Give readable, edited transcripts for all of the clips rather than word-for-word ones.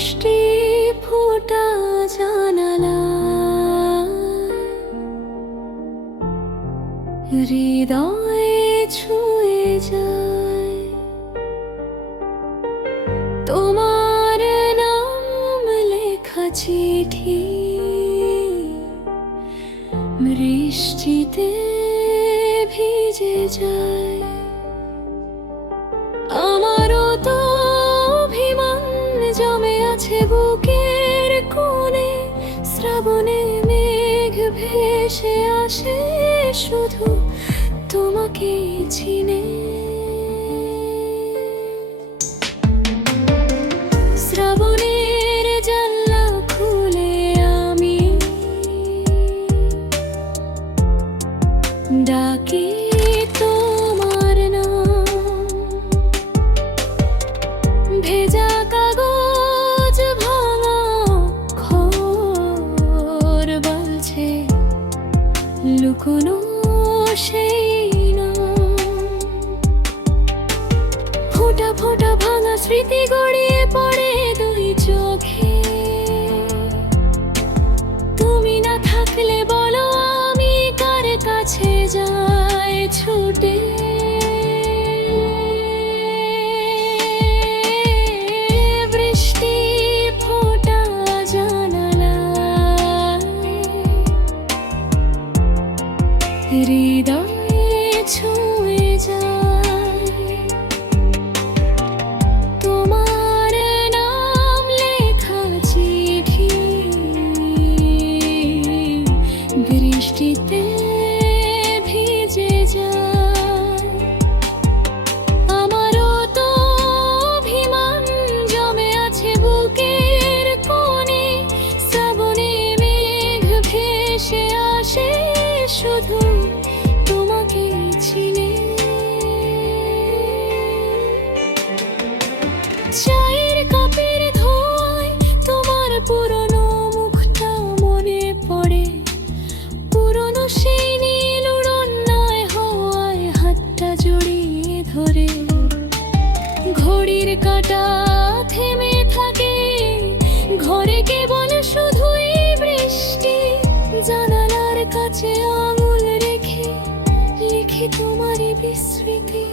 বৃষ্টি ফোঁটা জানালা হৃদয়ে ছুঁয়ে যায়। তোমার নাম লেখা চিঠি বৃষ্টিতে ভিজে যায়। আমারও তো অভিমান জমে আছে বুকের কোণে, শ্রাবণে মেঘ ভেসে আসে শুধু তোমাকে চিনে। শ্রাবণের জানলা খুলে আমি ডাকি তোমার নাম। ভেজা কাগজ ভাঙা খবর বলছে লুকোনো সেই নাম। ফোঁটা ফোঁটা ভাঙা স্মৃতি গড়িয়ে পড়ে দুই চোখে। তুমি না থাকলে বলো আমি কার কাছে যাই ছুটে। বৃষ্টি ফোঁটা জানালায় হৃদয়ে ছুঁয়ে যায়। তোমার নাম লেখা চিঠি বৃষ্টিতে ভিজে যায়। আমারও তো অভিমান জমে আছে বুকের কোণে, শ্রাবণে মেঘ ভেসে আসে শুধু তোমাকে চিনে। চায়ের কাপের ধোঁয়ায় তোমার পুরনো মুখটা মনে পড়ে। পুরনো সেই নীল উড়ন্নায় হওয়ায় হাতটা জড়িয়ে ধরে। ঘড়ির কাঁটা থেমে থাকে ঘরে কেবল শুধুই বৃষ্টি। জানালার কাছে আঙুল রেখে লিখি তোমারই বিস্মৃতি।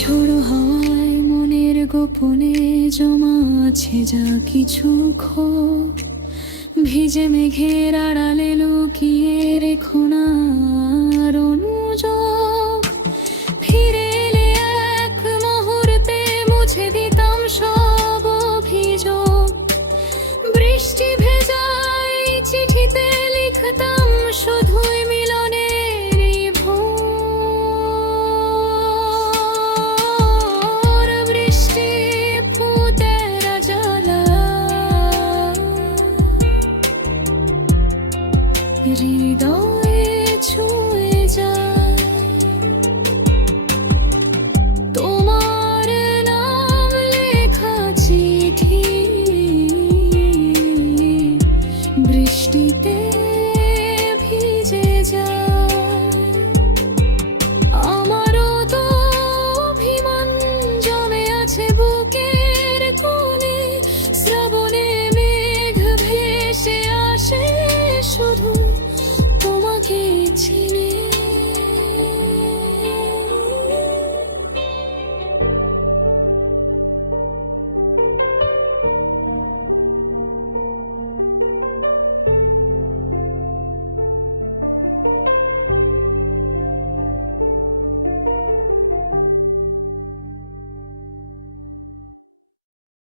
ঝোড়ো হাওয়ায় মনের গোপনে জমা আছে যা কিছু ক্ষোভ। ভিজে মেঘের আড়ালে লুকিয়ে রেখো না আর অনুযোগ। ফিরে এলে এক মুহূর্তে মুছে দিতাম সব অভিযোগ। বৃষ্টি ভেজায় চিঠিতে লিখতাম শুধুই মিলনের এই ভোর। বৃষ্টি ফুতের জ্বালা হৃদয়